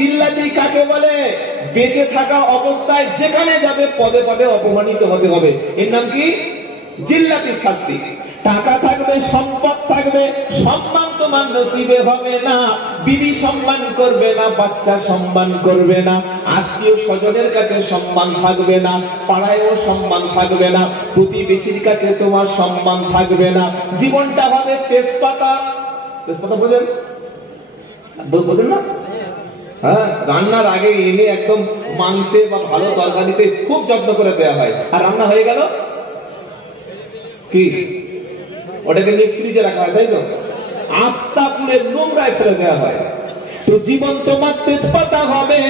জিল্লাতি কাকে বলে? বেঁচে থাকা অবস্থায় যেখানে যাবে পদে পদে অপমানিত হতে হবে, এর নাম কি? জিল্লাতির শাস্তি। টাকা থাকবে, সম্পদ থাকবে, সম্মান তোমার নসিবে হবে না, বিবি সম্মান করবে না, বাচ্চা সম্মান করবে না, আত্মীয় স্বজনের কাছে সম্মান থাকবে না, পাড়ায়ও সম্মান থাকবে না, প্রতিবেশীর কাছে তোমার সম্মান থাকবে না। জীবনটা হবে তেজপাতা। তেজপাতা বোঝেন? বোঝেন না? হ্যাঁ, রান্নার আগে এনে একদম মাংসে বা ভালো তরকারিতে খুব যত্ন করে দেওয়া হয়, আর রান্না হয়ে গেল কি ওটাকে নিয়ে ফ্রিজে রাখা হয়, তাই তো? আস্তা পুড়ে নোংরায় ফেলে দেওয়া হয়। তো জীবন তোমার তেজপাতা হবে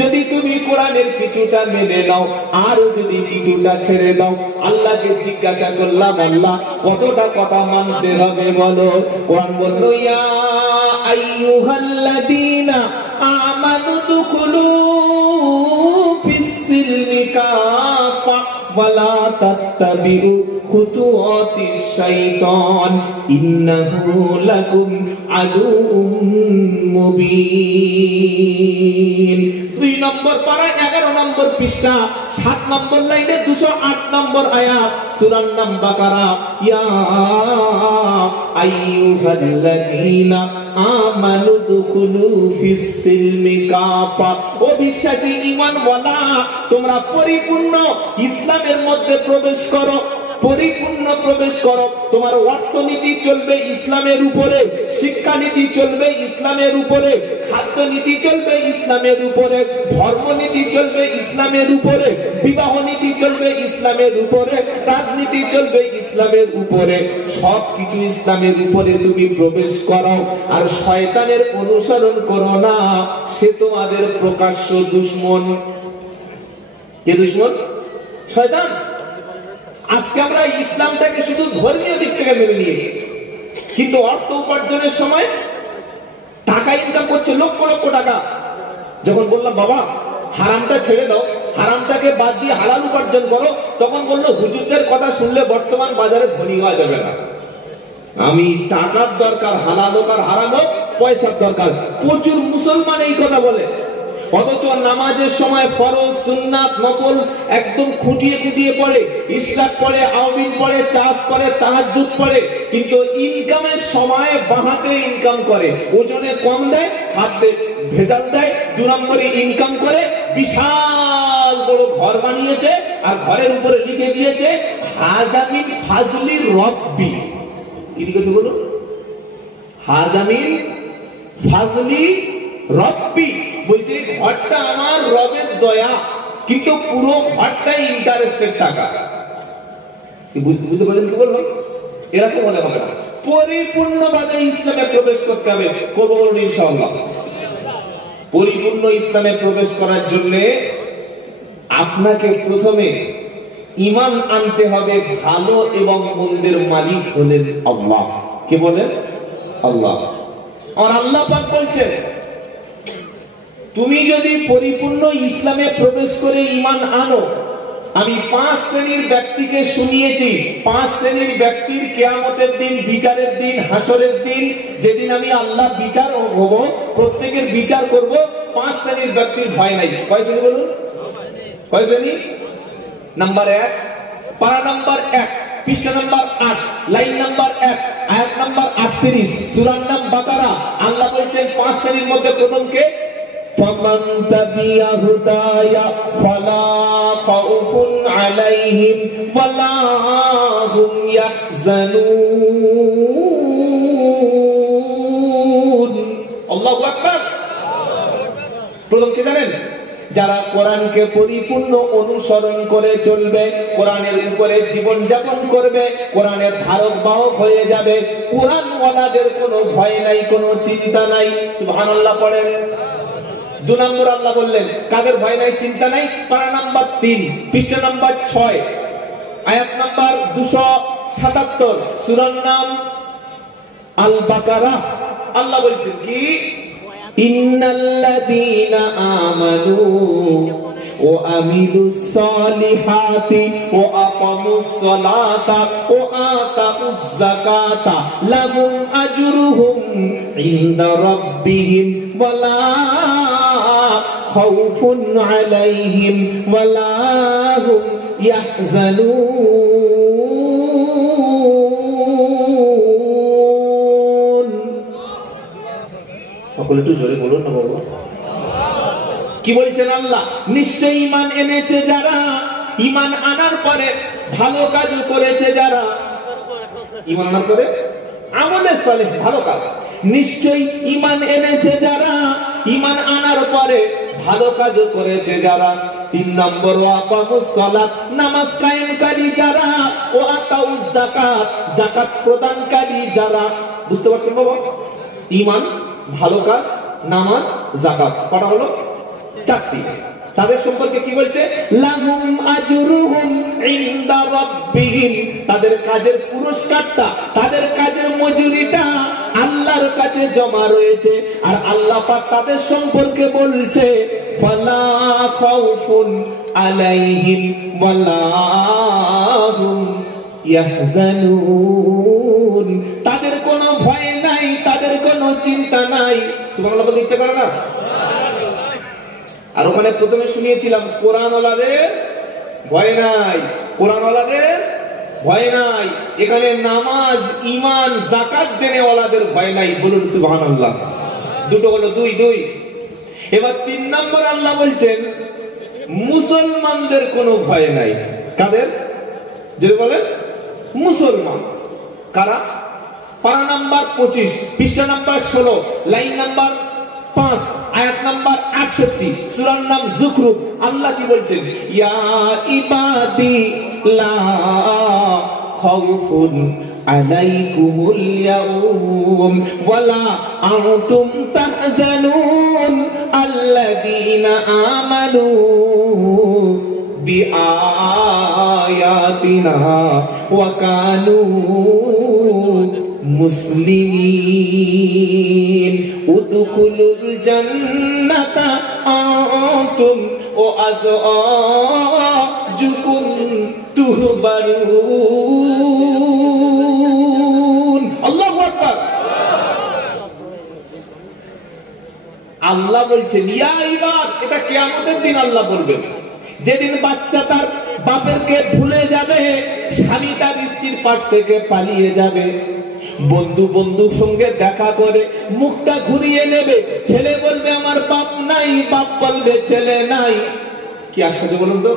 যদি তুমি কোরআনের কিছুটা মেনে নাও, আর যদি কিছুটা ছেড়ে দাও। আল্লাহকে জিজ্ঞাসা করলাম, আল্লাহ কতটা কথা মানতে হবে বলো? কোরআন বলল, ইয়া আইয়ুহাল্লাযীনা আমানু দুখুলু ফিস-সিলমি কাফা ওয়ালা তাত্তাবিউ খুতুওয়াতিশ শাইতান ইন্নাহু লাকুম আদুউম মুবিন। 2 নম্বর পারা 11 নম্বর পৃষ্ঠা 7 নম্বর লাইনে 208 নম্বর আয়াত, সূরা নাম বাকারা। ইয়া আইয়ুহাল্লাযীনা আমানু দুখুলু ফিস-সিলমি কাফা, ও বিশ্বাসী ঈমানওয়ালা, তোমরা পরিপূর্ণ ইসলামের মধ্যে প্রবেশ করো, পরিপূর্ণ প্রবেশ করো। তোমার অর্থনীতি চলবে ইসলামের উপরে, শিক্ষানীতি চলবে ইসলামের উপরে, খাদ্যনীতি চলবে ইসলামের উপরে, ধর্মনীতি চলবে ইসলামের উপরে, বিবাহ নীতি চলবে ইসলামের উপরে, রাজনীতি চলবে ইসলামের উপরে। সবকিছু ইসলামের উপরে তুমি প্রবেশ করো। আর শয়তানের অনুসরণ করো না, সে তোমাদের প্রকাশ্য দুশমন। কে দুশমন? শয়তান। আজকে আমরা ইসলামটাকে শুধু ধর্মীয় দিক থেকে মেনে নিয়েছি, কিন্তু অর্থ উপার্জনের সময় টাকা ইনকাম করছে লক্ষ লক্ষ টাকা। যখন বললাম বাবা হারামটা ছেড়ে দাও, হারামটাকে বাদ দিয়ে হালাল উপার্জন করো, তখন বললো হুজুরদের কথা শুনলে বর্তমান বাজারে ধনী হওয়া যাবে না। আমি টাকার দরকার, হালাল হোক আর হারাম হোক, পয়সার দরকার। প্রচুর মুসলমান এই কথা বলে, অথচ নামাজের সময় ফরজ, সুন্নাত, নফল একদম খুঁটিয়ে খুঁটিয়ে পড়ে, ইশরাক পড়ে, আওয়াবিন পড়ে, চাঁদ পড়ে, তাহাজ্জুদ পড়ে, কিন্তু ইনকামের সময় বাহাতে ইনকাম করে, ওজনে কম দেয়, খাদ্যে ভেজাল দেয়, 2 নম্বরে ইনকাম করে, বিশাল বড় ঘর বানিয়েছে, আর ঘরের উপরে লিখে দিয়েছে হাজামিন ফাজলি রব্বি। কি লিখেছে বলুন? হাজামিন ফাজলি রব্বি। বলছে ঘরটা আমার রবের দয়া, কিন্তু পুরো ঘরটাই ইন্টারেস্টের টাকা। বুঝতে পারলেন কি বললাম? এরকম মনে হবে না। পরিপূর্ণভাবে ইসলামে প্রবেশ করতে হবে। করবো বলুন ইনশাআল্লাহ। পরিপূর্ণ ইসলামে প্রবেশ করার জন্য আপনাকে প্রথমে ঈমান আনতে হবে। ভালো এবং মন্দের মালিক হলেন আল্লাহ। কে বলেন? আল্লাহ। আর আল্লাহ পাক বলছেন, তুমি যদি পরিপূর্ণ ইসলামে প্রবেশ করে ঈমান আনো, আমি 5 শ্রেণীর ব্যক্তিকে শুনিয়েছি। 5 শ্রেণীর ব্যক্তির কিয়ামতের দিন, বিচারের দিন, হাসরের দিন, যেদিন আমি আল্লাহ বিচার হব, প্রত্যেকের বিচার করব। 5 শ্রেণীর ব্যক্তির ভয় নাই। কয় শ্রেণী বলুন? কয় শ্রেণী? নাম্বার 1, পারা নাম্বার 1, পৃষ্ঠা নাম্বার 8, লাইন নাম্বার 1, আয়াত নাম্বার 38, সূরা নাম বাকারা। আল্লাহ বলছেন 5 শ্রেণীর মধ্যে প্রথম কে? ফামান তাবিয়া হুদায়া ফালা খাউফুন আলাইহিম ওয়ালা হুম ইয়াহজানুন। আল্লাহু আকবার। প্রথম কে জানেন? যারা কোরআনকে পরিপূর্ণ অনুসরণ করে চলবে, কোরআনের উপরে জীবন যাপন করবে, কোরআনের ধারক বাহক হয়ে যাবে। কোরআনওয়ালাদের কোনো ভয় নাই, কোনো চিন্তা নাই। সুবহানাল্লাহ পড়েন। 2 নম্বর আল্লাহ বললেন কাদের ভয় নাই, চিন্তা নাই? পারা নাম্বার 3, পৃষ্ঠা নাম্বার 6, আয়াত নাম্বার 277, সূরার নাম আল বাকারা। আল্লাহ বলছেন কি? ইন্নাল্লাযীনা আমানু ওয়া আমিলুস সালিহাতি ওয়া আকামুস সালাতা ওয়া আতাউজ যাকাতা লাহুম আজরুহুম ইনদা রাব্বিহিম ওয়া লা খাউফুন আলাইহিম ওয়ালা হুম ইয়াহজানুন। সকলে একটু জোরে বলুন না বাবা। কি বলছেন আল্লাহ? নিশ্চয় ঈমান এনেছে যারা, ঈমান আনার পরে ভালো কাজ করেছে যারা, ঈমান আনার পরে আমলে সালেহ ভালো কাজ, নিশ্চয় ঈমান এনেছে যারা, ঈমান আনার পরে ভালো কাজ করেছে যারা। 3 নম্বর ওয়াকামুস সালাত, নামাজ কায়েমকারী যারা, ও আতাউজ যাকাত, যাকাত প্রদানকারী যারা। বুঝতে পারছেন বাবা? ঈমান, ভালো কাজ, নামাজ, যাকাত, কটা হলো? 4টি। তাদের সম্পর্কে কি বলছে? লাহুম আজরুহুম ইনদা রাব্বিহিম, তাদের কাজের পুরস্কারটা, তাদের কাজের মজুরিটা আল্লাহর কাছে জমা রয়েছে। আর আল্লাহ পাক তাদের সম্পর্কে বলছে ফালা খাউফুন আলাইহিম ওয়ালা হুম ইয়াহজানুন, তাদের কোনো ভয় নাই, তাদের কোনো চিন্তা নাই। সুবহানাল্লাহ বলতে ইচ্ছে করে না? আর ওখানে প্রথমে শুনিয়েছিলাম কোরআনওয়ালাদের ভয় নাই, কোরআনওয়ালাদের ভয় নাই। এখানে নামাজ, ঈমান, যাকাত দেনেওয়ালাদের ভয় নাই। বলুন সুবহানাল্লাহ। দুটো হলো, 2। এবার 3 নম্বর আল্লাহ বলছেন মুসলমানদের কোনো ভয় নাই। কাদের? যদি বলেন মুসলমান। কারা? পারা নাম্বার 25, পৃষ্ঠা নাম্বার 16, লাইন নাম্বার 5, আয়াত নাম্বার 68, সূরার নাম যুখরুফ। আল্লাহ কি বলছেন? ইয়া ইবাদি লা খাউফুন আলাইকুমুল ইয়াউম ওয়ালা আনতুম তাহজানুন আল্লাযীনা আমানু বিআয়াতিনা ওয়া কানু মুসলিমিন উদখুলুল জান্নাতা আনতুম ওয়া আযওয়াজুকুম তুহবারুন। আল্লাহু আকবার। আল্লাহ বলছেন ইয়া ইবাদ, এটা কিয়ামতের দিন আল্লাহ বলবেন, যেদিন বাচ্চা তার বাপেরকে ভুলে যাবে, স্বামী তার স্ত্রীর পাশ থেকে পালিয়ে যাবে, বন্ধুর সঙ্গে দেখা করে মুখটা ঘুরিয়ে নেবে, ছেলে বলবে আমার বাপ নাই, বাপ বলবে ছেলে নাই। কি আশ্চর্য বলুন তো?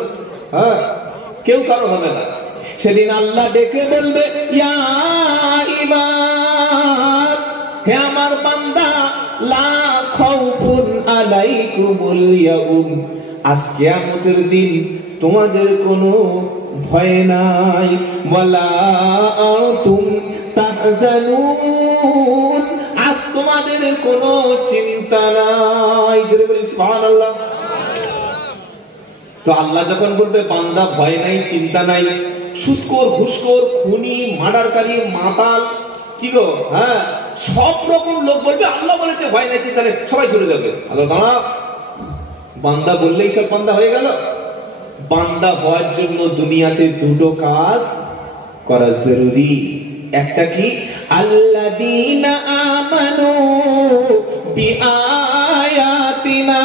হ্যাঁ, কেউ কারো হবে না। সেদিন আল্লাহ ডেকে বলবে ইয়া ইবাদ, হে আমার বান্দা, লা খাউফুন আলাইকুমুল ইয়াউম, আজ কিয়ামতের দিন তোমাদের কোনো ভয় নাই, ওয়ালা আনতুম তাহজানুন, আজ তোমাদের কোনো চিন্তা নাই। জোরে বলি সুবহানাল্লাহ। তো আল্লাহ যখন বলবে বান্দা ভয় নাই, চিন্তা নাই, সুদখোর, ঘুষখোর, খুনি, মার্ডারকারী, মাতাল, কি গো, হ্যাঁ, সব রকম লোক বলবে আল্লাহ বলেছে ভয় নাই, চিন্তা নেই, সবাই চলে যাবে। আল্লাহ দাঁড়া, বান্দা বললেই সব বান্দা হয়ে গেল? বান্দা হওয়ার জন্য দুনিয়াতে 2টো কাজ করা জরুরি। একটা কি? আল্লাযীনা আমানু বিআয়াতিনা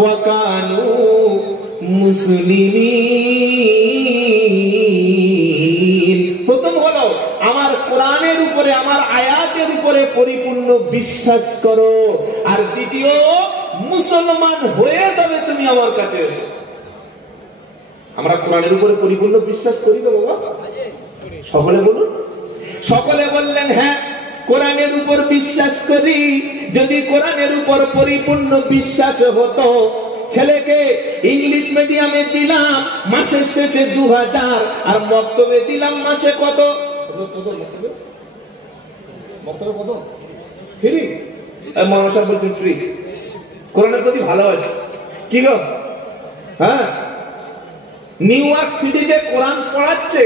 ওয়া কানু মুসলিমিন। প্রথম হলো আমার কোরআনের উপরে, আমার আয়াতের উপরে পরিপূর্ণ বিশ্বাস করো। আর দ্বিতীয়, মুসলমান হয়ে তবে তুমি আমার কাছে এসো। আমরা কোরআনের উপরে পরিপূর্ণ বিশ্বাস করি তো বাবা? সকলে বলুন। সকলে বললেন হ্যাঁ, কোরআনের উপর বিশ্বাস করি। যদি কোরআনের উপর পরিপূর্ণ বিশ্বাস হতো, ছেলেকে ইংলিশ মিডিয়ামে দিলাম মাসের শেষে 2000, আর মক্তবে দিলাম মাসে কত? ফ্রি। মনসা বলছেন ফ্রি। কোরআনের প্রতি ভালোবাসি, কি গো? হ্যাঁ, নিউ ইয়র্ক সিটিতে কোরআন পড়াচ্ছে,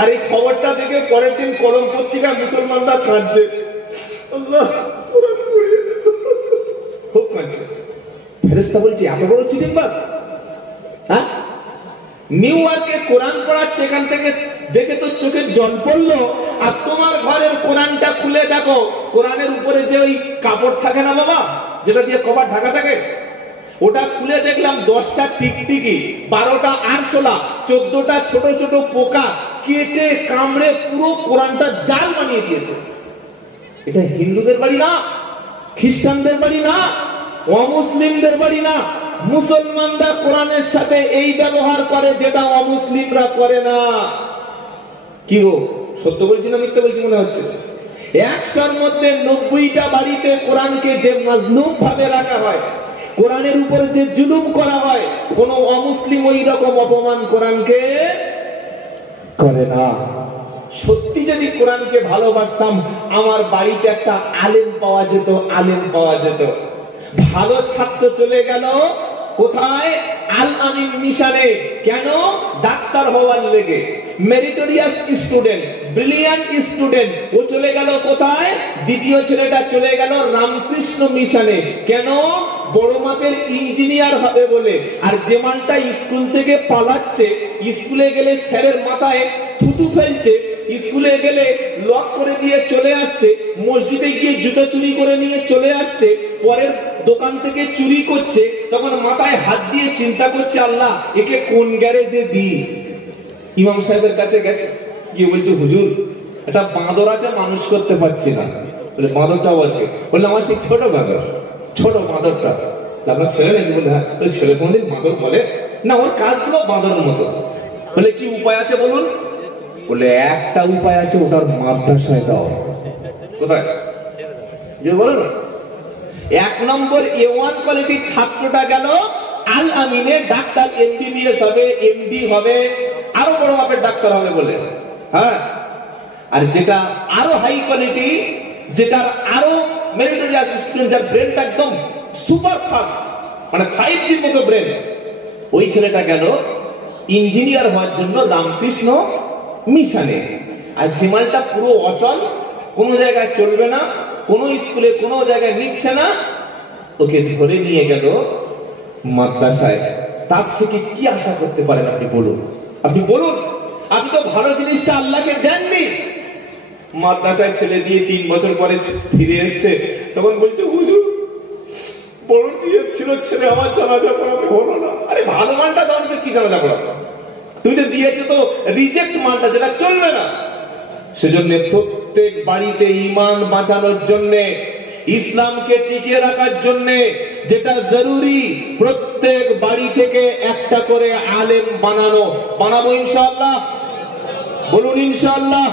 আর এই খবরটা দেখে পরের দিন কলম পত্রিকা মুসলমানরা কাঁদছে, আল্লাহ কোরআন পড়িয়ে দিল, খুব কাঁদছে। ফেরেশতা বলছে এত বড় চিটিংবাজ? হ্যাঁ, নিউ ইয়র্কে কোরআন পড়াচ্ছে, এখান থেকে দেখে তো চোখের জল পড়লো। আর তোমার ঘরের কোরআনটা খুলে দেখো, কোরআনের উপরে যে ওই কাপড় থাকে না বাবা, যেটা দিয়ে কভার ঢাকা থাকে, ওটা খুলে দেখলাম 10টা টিকটিকি, 12টা আরশোলা, 14টা ছোট ছোট পোকা কেটে কামড়ে পুরো কোরআনটা জাল বানিয়ে দিয়েছে। এটা হিন্দুদের বাড়ি না, খ্রিস্টানদের বাড়ি না, অমুসলিমদের বাড়ি না। মুসলমানরা কোরআনের সাথে এই ব্যবহার করে যেটা অমুসলিমরা করে না। কি গো, সত্য বলছি না মিথ্যা বলছি মনে হচ্ছে? 100-র মধ্যে 90টা বাড়িতে কোরআনকে যে মাজলুম ভাবে রাখা হয়, কোরআনের উপরে যে জুলুম করা হয়, কোন অমুসলিম ওই রকম অপমান কোরআনকে করে না। সত্যি যদি কোরআনকে ভালোবাসতাম, আমার বাড়িতে একটা আলেম পাওয়া যেত, আলেম পাওয়া যেত। ভালো ছাত্র চলে গেল কোথায়? আল আমিন মিশনে। কেন? ডাক্তার হওয়ার লেগে। মেরিটোরিয়াস স্টুডেন্ট, ব্রিলিয়ান্ট স্টুডেন্ট, ও চলে গেল কোথায়? দ্বিতীয় ছেলেটা চলে গেল রামকৃষ্ণ মিশনে। কেন? বড় মাপের ইঞ্জিনিয়ার হবে বলে। আর যে মানটা স্কুল থেকে পালাচ্ছে, স্কুলে গেলে স্যারের মাথায় থুতু ফেলছে, স্কুলে গেলে লক করে দিয়ে চলে আসছে, মসজিদে গিয়ে জুতো চুরি করে নিয়ে চলে আসছে, পরের দোকান থেকে চুরি করছে, তখন মাথায় হাত দিয়ে চিন্তা করছে, আল্লাহ একে কোন গ্যারেজে দিই। ইমাম সাহেবের কাছে গেছে, গিয়ে বলছে, হুজুর একটা বাঁদর আছে, মানুষ করতে পারছি না। বলে বাঁদরটা বলছে, বললে আমার সেই ছোট বাঁদর, ছোট বাঁদরটা। আপনার ছেলে নাকি? বলে হ্যাঁ। ছেলে কোনদিন বাঁদর বলে না, ওর কাজগুলো বাঁদরের মতো। বলে কি উপায় আছে বলুন? বলে একটা উপায় আছে, ওটার মাদ্রাসায় দাও। কোথায়? যে বলে না, 1 নম্বর A1 কোয়ালিটির ছাত্রটা গেল আল আমিনে, ডাক্তার MBBS হবে, MD হবে, আরো বড় মাপের ডাক্তার হবে বলে। হ্যাঁ, আর যেটা আরো হাই কোয়ালিটি, যেটার আরো মেরিটোরিয়াস স্টুডেন্ট, যার ব্রেনটা একদম সুপার ফাস্ট, মানে 5G-র মতো ব্রেন, ওই ছেলেটা গেল ইঞ্জিনিয়ার হওয়ার জন্য রামকৃষ্ণ মিশনে। আর জিমালটা পুরো অচল, কোনো জায়গায় চলবে না, কোনো স্কুলে কোনো জায়গায় নিচ্ছে না, ওকে ধরে নিয়ে গেল মাদ্রাসায়। তার থেকে কি আশা করতে পারেন আপনি বলুন? আপনি বলুন, আপনি তো ভালো জিনিসটা আল্লাহকে দেননি। মাদ্রাসায় ছেলে দিয়ে 3 বছর পরে ফিরে এসছে, তখন বলছে, হুজুর বড় দিয়ে ছিল ছেলে, আমার জানাজা পড়াতে হলো না। আরে ভালো মানটা দাও, কি জানাজা পড়াবো? তুমি তো দিয়েছো তো রিজেক্ট মানটা, যেটা চলবে না। সেজন্য প্রত্যেক বাড়িতে ঈমান বাঁচানোর জন্য, ইসলামকে টিকিয়ে রাখার জন্য যেটা জরুরি, প্রত্যেক বাড়ি থেকে একটা করে আলেম বানাবো ইনশাআল্লাহ। বলুন ইনশাআল্লাহ।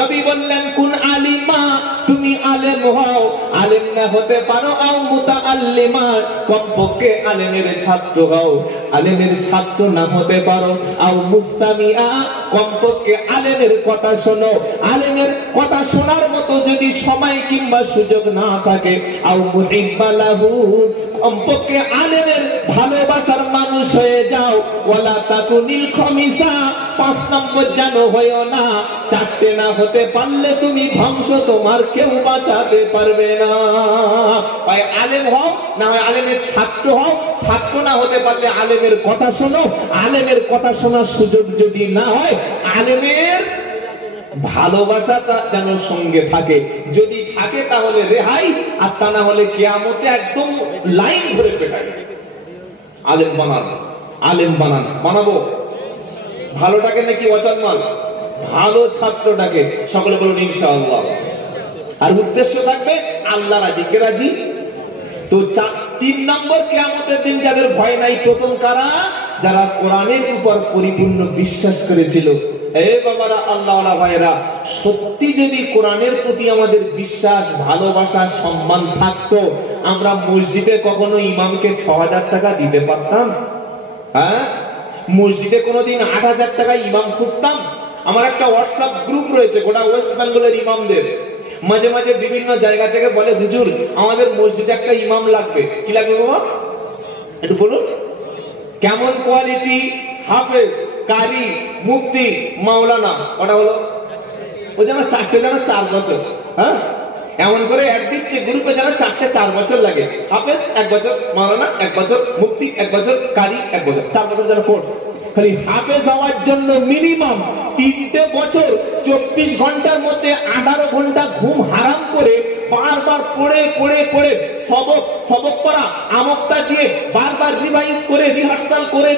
নবী বললেন, কুন আলিমা, তুমি আলেম হও, আলেম না হতে পারো আও মুতাআল্লিমা, কমপক্ষে আলেমের ছাত্র হও, আলেমের ছাত্র না হতে পারো আও মুস্তামিআ, কমপক্ষে আলেমের কথা শোনো, আলেমের কথা শোনার মতো যদি সময় কিংবা সুযোগ না থাকে, আও মুহিব্বালাহু, কমপক্ষে আলেমের ভালোবাসার মানুষ হয়ে যাও, ওয়ালা তাকুনিল খমিসা, 5 নম্বর যেন হয়ো না। 4টে না হতে পারলে তুমি ধ্বংস, তোমার কেউ বাঁচাতে পারবে না। হয় আলেম হও, না হয় আলেমের ছাত্র হও, ছাত্র না হতে পারলে আলেমের কথা শোনো, আলেমের কথা শোনার সুযোগ যদি না হয়, আলেমের ভালোবাসাটা যেন সঙ্গে থাকে, যদি থাকে তাহলে রেহাই, আর তা না হলে কিয়ামতে একদম লাইন ধরে পেটাবে। আলেম বানানো, আলেম বানাবো। ভালোটাকে নাকি অচল? ভালো ছাত্রটাকে। সকলে বলুন ইনশাআল্লাহ। আর উদ্দেশ্য থাকবে আল্লাহ রাজি। কে রাজি? তো 3 নম্বর কিয়ামতের দিন যাদের ভয় নাই, প্রথম কারা? যারা কোরআনের উপর পরিপূর্ণ বিশ্বাস করেছিল। এ বাবারা, আল্লাহওয়ালা ভাইরা, সত্যি যদি কোরআনের প্রতি আমাদের বিশ্বাস, ভালোবাসা, সম্মান থাকতো, আমরা মসজিদে কখনো ইমামকে 6000 টাকা দিতে পারতাম? হ্যাঁ, মসজিদে কোনোদিন 8000 টাকা ইমাম খুঁজতাম? আমার একটা হোয়াটসঅ্যাপ গ্রুপ রয়েছে গোটা ওয়েস্ট বেঙ্গলের ইমামদের। মাঝে মাঝে বিভিন্ন জায়গা থেকে বলে, হুজুর আমাদের মসজিদে একটা ইমাম লাগবে। কি লাগবে বাবা একটু বলুন? কেমন কোয়ালিটি? হাফেজ, কারি, মুফতি, মাওলানা। ওটা হলো ওই যেন 4টে যেন 4 বছর। হ্যাঁ, এমন করে এক দিচ্ছে গ্রুপে যেন 4টে 4 বছর লাগে। হাফেজ 1 বছর, মাওলানা 1 বছর, মুফতি 1 বছর, কারি 1 বছর, 4 বছর যেন কোর্স। খালি হাফেজ হওয়ার জন্য মিনিমাম 3টে বছর 24 ঘন্টার মধ্যে 18 ঘন্টা ঘুম হারাম করে বারবার পড়ে সবক পড়া আমক্তা দিয়ে বারবার রিভাইজ করে রিহার্সাল করে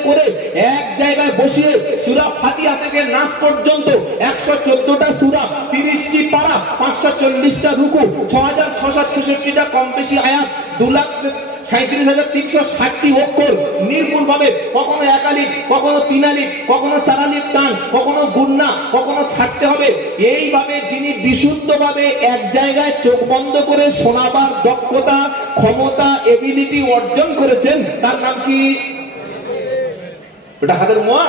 এক জায়গায় বসিয়ে সূরা ফাতিহা থেকে নাস পর্যন্ত 114টা সূরা, 30টি পারা, 540টা রুকু, 6666টা কম বেশি আয়াত, 2,37,360টি অক্ষর নির্ভুল ভাবে, কখনো একালিক, কখনো তিনালিক, কখনো চারালিক টান, কখনো গুন্না, কখনো ছাড়তে হবে। এইভাবে যিনি বিশুদ্ধভাবে এক জায়গায় চোখ বন্ধ করে শোনাবার দক্ষতা, ক্ষমতা, এবিলিটি অর্জন করেছেন, তার নাম কি? ওটা হাতের মোয়া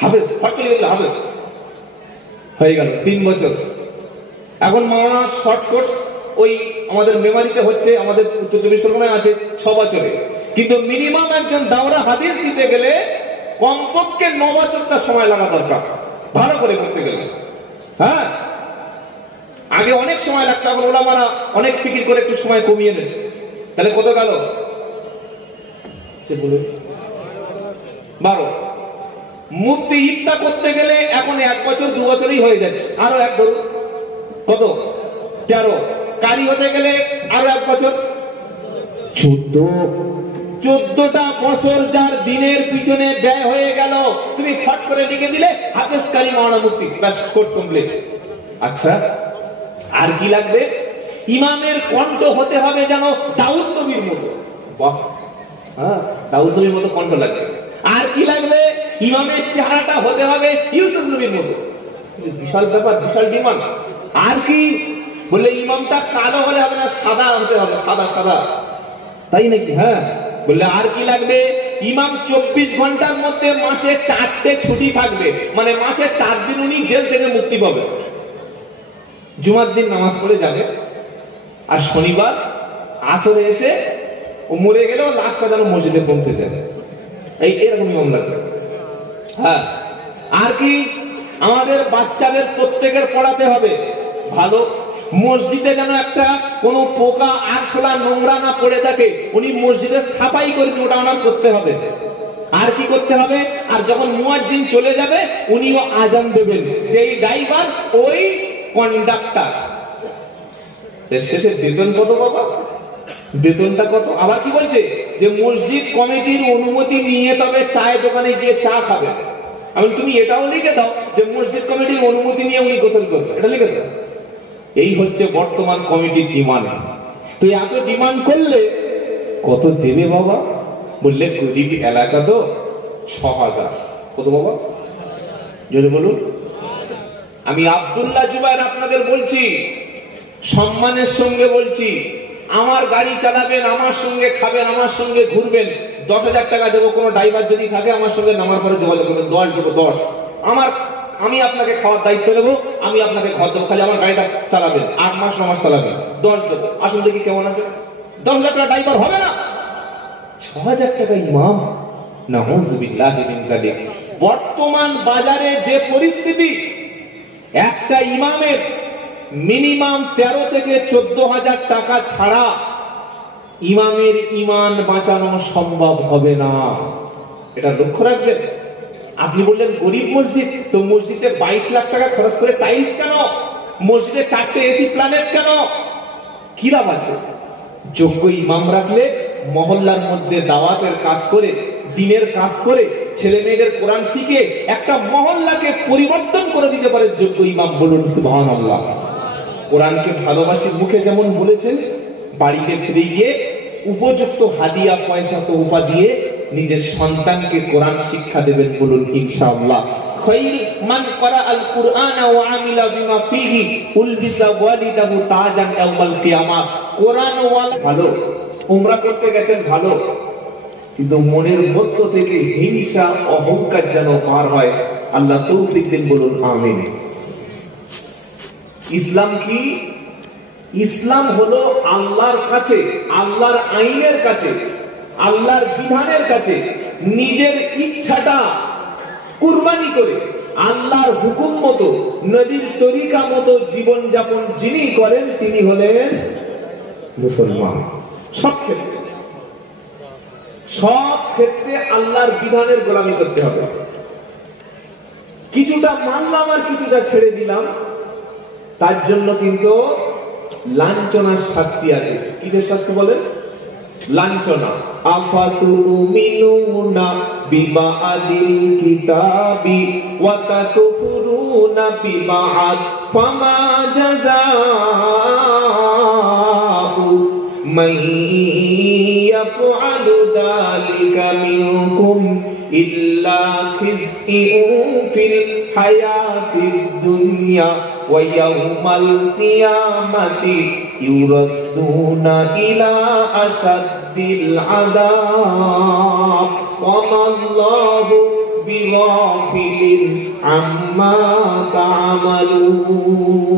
হাফেজ, হাফেজ হয়ে গেল 3 বছর। এখন মাওলানা শর্ট কোর্স ওই আমাদের মেমারিতে হচ্ছে, আমাদের উত্তর 24 পরগনায় আছে 6 বছরে, কিন্তু মিনিমাম একজন দাওরা হাদিস দিতে গেলে কমপক্ষে 9 বছরটা সময় লাগা দরকার ভালো করে করতে গেলে। হ্যাঁ, আগে অনেক সময় লাগতো, এখন ওলামারা অনেক ফিকির করে একটু সময় কমিয়ে নিয়েছে। তাহলে কত গেল? সে বলুন 12। মুফতি ইফতা করতে গেলে এখন 1 বছর 2 বছরই হয়ে যাচ্ছে, আরো এক ধরুন কত 13। কারি হতে গেলে আরো 1 বছর 14টা বছর যার দিনের পিছনে ব্যয় হয়ে গেল, তুমি ফট করে লিখে দিলে হাফেজ কারি মাওলানা মুফতি, বাস কোর্স কমপ্লিট। আচ্ছা, আর কি লাগবে? ইমামের কণ্ঠ হতে হবে যেন দাউদ নবীর মতো। বাহ, হ্যাঁ, দাউদ নবীর মতো কণ্ঠ লাগবে। আর কি লাগবে? ইমামের চেহারাটা হতে হবে ইউসুফ নবীর মতো। বিশাল ব্যাপার, বিশাল ডিমান্ড। আর কি বললে? ইমামটা কালো হলে হবে না, সাদা হতে হবে, সাদা। তাই নাকি? হ্যাঁ। বললে আর কি লাগবে? ইমাম 24 ঘন্টার মধ্যে মাসে 4টে ছুটি থাকবে, মানে মাসে 4 দিন উনি জেল থেকে মুক্তি পাবে। জুমার দিন নামাজ পড়ে যাবে, আর শনিবার আসরে এসে ও মরে গেলেও লাশটা যেন মসজিদে পৌঁছে যায়, এরকম ইমাম লাগবে। হ্যাঁ। আর কি? আমাদের বাচ্চাদের প্রত্যেকের পড়াতে হবে ভালো, মসজিদে যেন একটা কোনো পোকা আরশোলা নোংরা না পড়ে থাকে, উনি মসজিদে সাফাই করে ওটা ওনার করতে হবে। আর কি করতে হবে? আর যখন মুয়াজ্জিন চলে যাবে উনিও আজান দেবেন, যেই ড্রাইভার ওই কন্ডাক্টর। শেষে বেতন কত বাবা? বেতনটা কত? আবার কি বলছে যে মসজিদ কমিটির অনুমতি নিয়ে তবে চায়ের দোকানে গিয়ে চা খাবে। আমি তুমি এটাও লিখে দাও যে মসজিদ কমিটির অনুমতি নিয়ে উনি গোসল করবে, এটা লিখে দাও। এই হচ্ছে বর্তমান কমিটির ডিমান্ড। তো এত ডিমান্ড করলে কত দেবে বাবা? বললে গরিব এলাকা তো 6000। কত বাবা? জোরে বলুন। আমি আব্দুল্লাহ জুবায়ের আপনাদের বলছি, সম্মানের সঙ্গে বলছি, আমার গাড়ি চালাবেন, আমার সঙ্গে খাবেন, আমার সঙ্গে ঘুরবেন, 10,000 টাকা দেবো। কোনো ড্রাইভার যদি থাকে আমার সঙ্গে নামার পরে যোগাযোগ করবেন, 10 দেবো, 10। আমি আপনাকে খাওয়ার দায়িত্ব নেবো, আমি আপনাকে ঘর দেবো, খালি আমার গাড়িটা চালাবেন, 8 মাস 9 মাস চালাবেন, 10 দেবো। আসুন দেখি কেমন আছে। 10,000 টাকা ড্রাইভার হবে না, 6,000 টাকা ইমাম। নাউযুবিল্লাহি মিন যালিক। বর্তমান বাজারে যে পরিস্থিতি, একটা ইমামের মিনিমাম 13 থেকে 14,000 টাকা ছাড়া ইমামের ইমান বাঁচানো সম্ভব হবে না, এটা লক্ষ্য রাখবেন। আপনি বললেন গরিব মসজিদ, তো মসজিদে 22 লাখ টাকা খরচ করে টাইলস কেন? মসজিদে 4টে এসি প্ল্যানেট কেন? কি লাভ আছে? যোগ্য ইমাম রাখলে মহল্লার মধ্যে দাওয়াতের কাজ করে, দিনের কাজ করে, ছেলে মেয়েদের কোরআন শিখে একটা মহল্লাকে পরিবর্তন করে দিতে পারে যোগ্য ইমাম। বলুন সুবহানাল্লাহ। কোরআনকে ভালোবাসি মুখে যেমন বলেছেন, বাড়িতে ফিরে গিয়ে উপযুক্ত হাদিয়া পয়সা তোহফা দিয়ে নিজের সন্তানকে কোরআন শিক্ষা দেবেন। বলুন ইনশাআল্লাহ। খায়রু মান ক্বারা আল কুরআন ওয়া আমিলা বিমা ফিহি উলবিসা ওয়ালিদাহু তাজান ইয়াউমাল কিয়ামাহ। কোরআন ওয়ালা ভালো, উমরা করতে গেছেন ভালো, কিন্তু মনের মধ্য থেকে হিংসা অহংকার যেন পার হয়, আল্লাহ তৌফিক দিন। বলুন আমিন। ইসলাম কি? ইসলাম হলো আল্লাহর কাছে, আল্লাহর আইনের কাছে, আল্লাহর বিধানের কাছে নিজের ইচ্ছাটা কুরবানি করে আল্লাহর হুকুম মতো, নবীর তরিকা মতো জীবন যাপন যিনি করেন তিনি হলেন মুসলমান। সব ক্ষেত্রে সব ক্ষেত্রে আল্লাহর বিধানের গোলামি করতে হবে। কিছুটা মানলাম আর কিছুটা ছেড়ে দিলাম, তার জন্য কিন্তু লাঞ্ছনার শাস্তি আছে। কিসের শাস্তি বলেন? লাঞ্ছনা। আফাতুমিনুনা বিবাদিল কিতাবি ওয়া তাকফুরুনা বিবাদ ফামা জাযাউ মান ইয়াফআলু যালিকা মিনকুম ইল্লা খিজয়ুন ফিল হায়াতিদ দুনিয়া ওয়া ইয়াউমাল কিয়ামাতি ইউরাদ্দুনা ইলা আশাদ্দিল আযাব ওয়া মাল্লাহু বিগাফিলিন আম্মা তা'মালুন।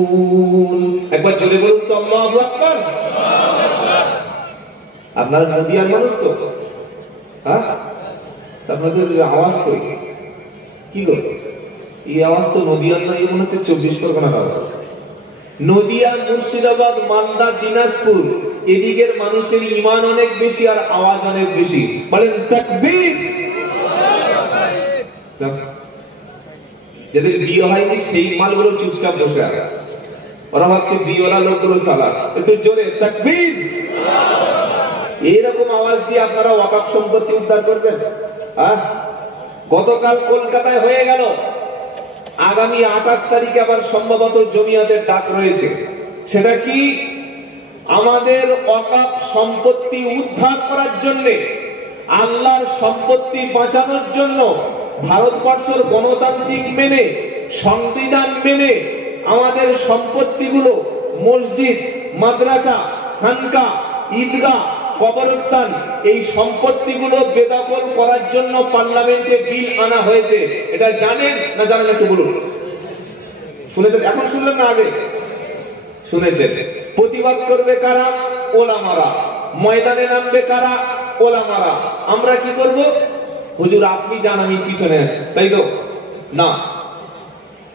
একবার জোরে বলুন তো আল্লাহু আকবার। আপনারা নদিয়ার মানুষ তো? হ্যাঁ, আপনাদের আওয়াজ তো কি গো? এই আওয়াজ তো নদিয়ার না, এই মনে হচ্ছে 24 পরগনার আওয়াজ। নদিয়া, মুর্শিদাবাদ, মালদা, দিনাজপুর এদিকের মানুষের ঈমান অনেক বেশি আর আওয়াজ অনেক বেশি। বলেন তাকবীর। যাদের বিয়ে হয়নি সেই মালগুলো চুপচাপ বসে আছে, ওরা ভাবছে বিয়েওয়ালা লোকগুলো চালাক। একটু জোরে তাকবীর। এইরকম আওয়াজ দিয়ে আপনারা ওয়াকফ সম্পত্তি উদ্ধার করবেন? গতকাল কলকাতায় হয়ে গেল, আগামী 28 তারিখে আবার সম্ভবত জমিয়তের ডাক রয়েছে। সেটা কি? আমাদের ওয়াকফ সম্পত্তি উদ্ধার করার জন্য, আল্লাহর সম্পত্তি বাঁচানোর জন্য ভারতবর্ষের গণতান্ত্রিক মেনে, সংবিধান মেনে আমাদের সম্পত্তিগুলো মসজিদ, মাদ্রাসা, খানকা, ঈদগাহ, কবরস্থান এই সম্পত্তিগুলো বেদখল করার জন্য পার্লামেন্টে বিল আনা হয়েছে। এটা জানেন না জানেন একটু বলুন। শুনেছেন? এখন শুনলেন না আগে শুনেছেন? প্রতিবাদ করবে কারা? ওলামারা। ময়দানে নামবে কারা? ওলামারা। আমরা কি করব? হুজুর আপনি যান, আমি পিছনে আছি, তাই তো না।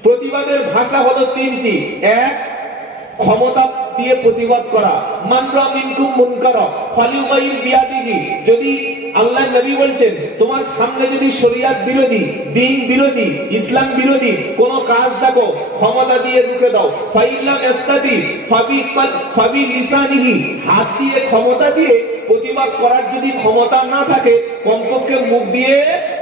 প্রতিবাদের ভাষা হলো তিনটি। এক, ক্ষমতা দিয়ে প্রতিবাদ করা। মান রা মিনকুম মুনকারা ফালিয়ুগাইর বিয়াদিহি। যদি আল্লাহর নবী বলছেন তোমার সামনে যদি শরিয়ত বিরোধী, দ্বীন বিরোধী, ইসলাম বিরোধী কোন কাজ দেখো, ক্ষমতা দিয়ে রুখে দাও। ফাইল্লাম ইস্তাদি ফাবি লিসানিহি। হাত দিয়ে, ক্ষমতা দিয়ে প্রতিবাদ করার যদি ক্ষমতা না থাকে, কমপক্ষে মুখ দিয়ে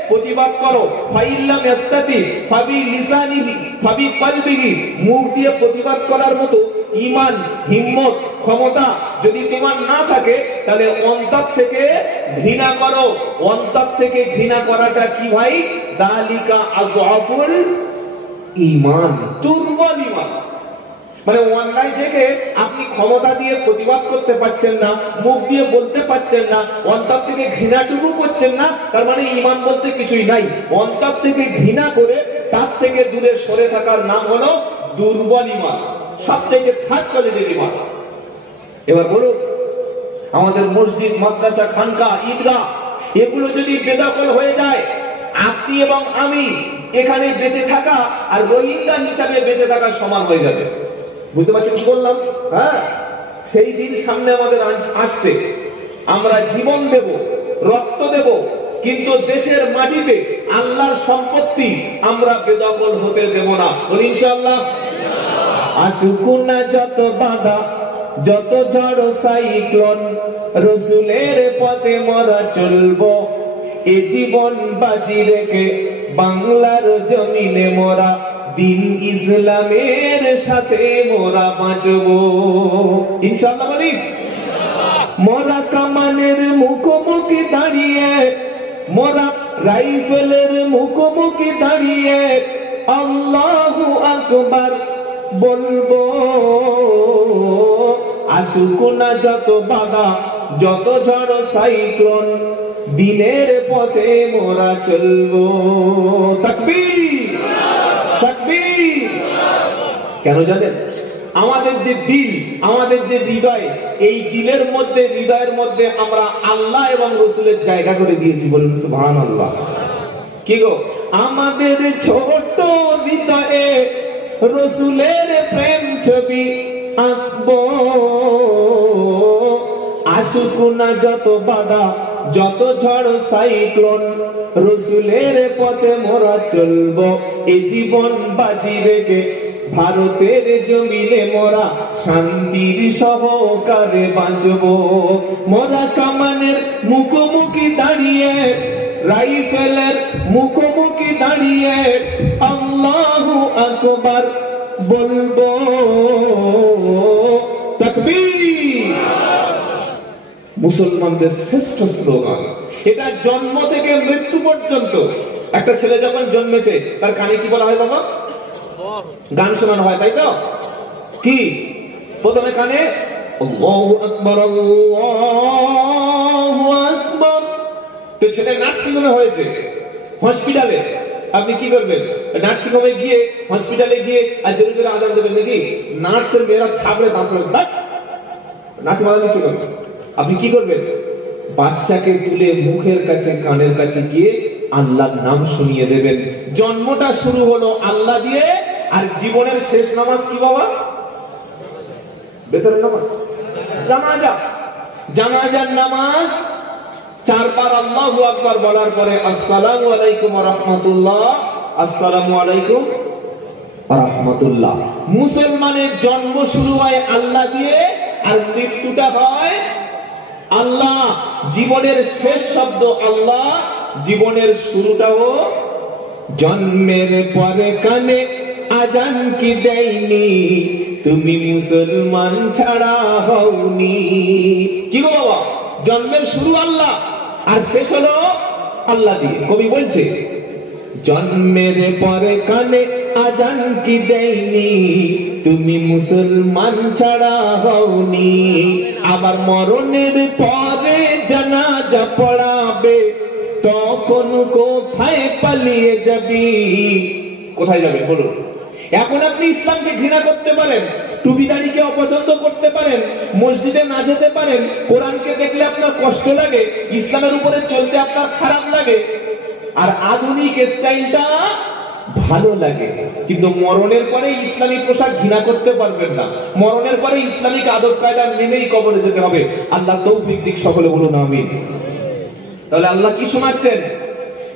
প্রতিবাদ করো। ফাইল্লাম ইস্তাদি ফাবি লিসানিহি ফাবি কলবিহি। মুখ দিয়ে প্রতিবাদ করার মতো ঈমান, হিম্মত, ক্ষমতা যদি তোমার না থাকে, তাহলে অন্তর থেকে ঘৃণা করো। অন্তর থেকে ঘৃণা করাটা কি ভাই? দালিকা আযআফুল ঈমান, দুর্বল ঈমান। মানে অন্যায় থেকে আপনি ক্ষমতা দিয়ে প্রতিবাদ করতে পারছেন না, মুখ দিয়ে বলতে পারছেন না, অন্তর থেকে ঘৃণাটুকু করছেন না, তার মানে ঈমান বলতে কিছুই নাই। অন্তর থেকে ঘৃণা করে তার থেকে দূরে সরে থাকার নাম হলো দুর্বল ঈমান, সবচেয়ে থার্ড কোয়ালিটির ঈমান। এবার বলুন, আমাদের মসজিদ, মাদ্রাসা, খানকা, ঈদগাহ এগুলো যদি বেদখল হয়ে যায়, আপনি এবং আমি এখানে বেঁচে থাকা আর রোহিঙ্গা হিসাবে বেঁচে থাকা সমান হয়ে যাবে। বুঝতে পারছেন কি বললাম? হ্যাঁ, সেই দিন সামনে আমাদের আসছে। আমরা জীবন দেব, রক্ত দেব, কিন্তু দেশের মাটিতে আল্লাহর সম্পত্তি আমরা বেদখল হতে দেব না। বলি ইনশাআল্লাহ। আসুকুনা যত বাধা, যত ঝড় সাইক্লোন, রসুলের পথে মোরা চলবো। এ জীবন বাজি রেখে বাংলার জমিনে মোরা দিন ইসলামের সাথে মোরা বাঁচবো ইনশাআল্লাহ। বলি মোরা কামানের মুখোমুখি দাঁড়িয়ে, মোরা রাইফেলের মুখোমুখি দাঁড়িয়ে আল্লাহু আকবার বলবো। আসুক না যত বাধা, যত ঝড় সাইক্লোন, দিনের পথে মোরা চলবো। তাকবীর, তাকবীর। কেন জানেন? আমাদের যে দিল, আমাদের যে হৃদয়, এই দিলের মধ্যে, হৃদয়ের মধ্যে আমরা আল্লাহ এবং রসুলের জায়গা করে দিয়েছি। বলুন সুবহানাল্লাহ। কি গো, আমাদের ছোট হৃদয়ে রসুলের প্রেম ছবি আঁকবো। আসুক না যত বাধা, যত ঝড় সাইক্লোন রসুলের পথে মোরা চলবো, এই জীবন বাজি রেখে ভারতের জমিনে মোরা শান্তির সহকারে বাঁচবো। মোরা কামানের মুখোমুখি দাঁড়িয়ে, রাইফেলের মুখোমুখি দাঁড়িয়ে আল্লাহু আকবার বলবো, তাকবীর। মুসলমানদের শ্রেষ্ঠ স্লোগান এটা। জন্ম থেকে মৃত্যু পর্যন্ত একটা ছেলে যখন জন্মেছে তার কানে কি বলা হয় বাবা? গান শোনানো হয়, তাই তো? কি প্রথমে কানে আল্লাহু আকবার, আল্লাহু আকবার। তো ছেলে নার্সিং হোমে হয়েছে, হসপিটালে, আপনি কি করবেন? নার্সিং হোমে গিয়ে, হসপিটালে গিয়ে আর জোরে জোরে আজান দেবেন নাকি? নার্সের মেয়েরা থাকলে দাঁত নার্স মারা দিচ্ছে। আপনি কি করবেন? বাচ্চাকে তুলে মুখের কাছে, কানের কাছে গিয়ে আল্লাহর নাম শুনিয়ে দেবেন। জন্মটা শুরু হলো আল্লাহ দিয়ে, আর জীবনের শেষ নামাজ কি বাবা? বেতনের নামাজ, জানাজা। জানাজার নামাজ 4 বার আল্লাহু আকবার বলার পরে আসসালামু আলাইকুম ওয়া রাহমাতুল্লাহ, আসসালামু আলাইকুম ওয়া রাহমাতুল্লাহ। মুসলমানের জন্ম শুরু হয় আল্লাহ দিয়ে, আর মৃত্যুটা হয় আল্লাহ। জীবনের শেষ শব্দ আল্লাহ, জীবনের শুরুটাও। জন্মের পরে কানে আজান কি দেয়নি, তুমি মুসলমান ছাড়া হওনি। কি গো বাবা? জন্মের শুরু আল্লাহ আর শেষ হলো আল্লাহ দিয়ে। কবি বলছে জন্মের পরে কানে আজান কি দেয়নি, তুমি মুসলমান ছাড়া হওনি। আবার মরণের পরে জানাজা পড়াবে, তখন কোথায় পালিয়ে যাবি? কোথায় যাবে বলুন? এখন আপনি ইসলামকে ঘৃণা করতে পারেন, টুপি দাড়িকে অপছন্দ করতে পারেন, মসজিদে না যেতে পারেন, কোরআনকে দেখলে আপনার কষ্ট লাগে, ইসলামের উপরে চলতে আপনার খারাপ লাগে, আর আধুনিক স্টাইলটা ভালো লাগে। কিন্তু মরণের পরে ইসলামী পোশাক ঘৃণা করতে পারবেন না। মরণের পরে ইসলামিক আদব কায়দা মেনেই কবরে যেতে হবে। আল্লাহ তৌফিক দিক, সকলে বলুন আমিন। তাহলে আল্লাহ কি শোনাচ্ছেন?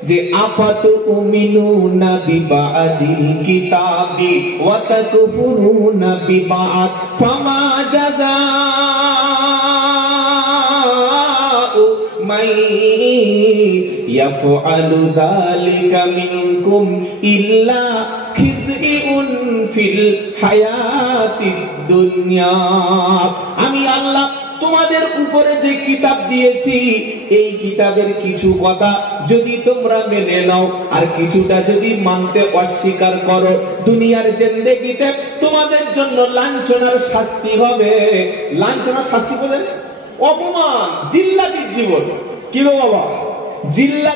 যে আফাতু উমিনুনা বিবাদিল কিতাবি ওয়া তাকফুরুনা বিবাদ ফামা জাযাউ মান ইয়াফআলু যালিকা মিনকুম ইল্লা খিজইউন ফিল হায়াতিদ দুনিয়া। আমি আল্লাহ তোমাদের উপরে যে কিতাব দিয়েছি, এই কিতাবের কিছু কথা যদি তোমরা মেনে নাও আর কিছুটা যদি মানতে অস্বীকার করো, দুনিয়ার জিন্দেগিতে তোমাদের জন্য লাঞ্ছনার শাস্তি হবে। লাঞ্ছনার শাস্তি বলেন অপমান, জিল্লাতির জীবন। কি গো বাবা? জিল্লা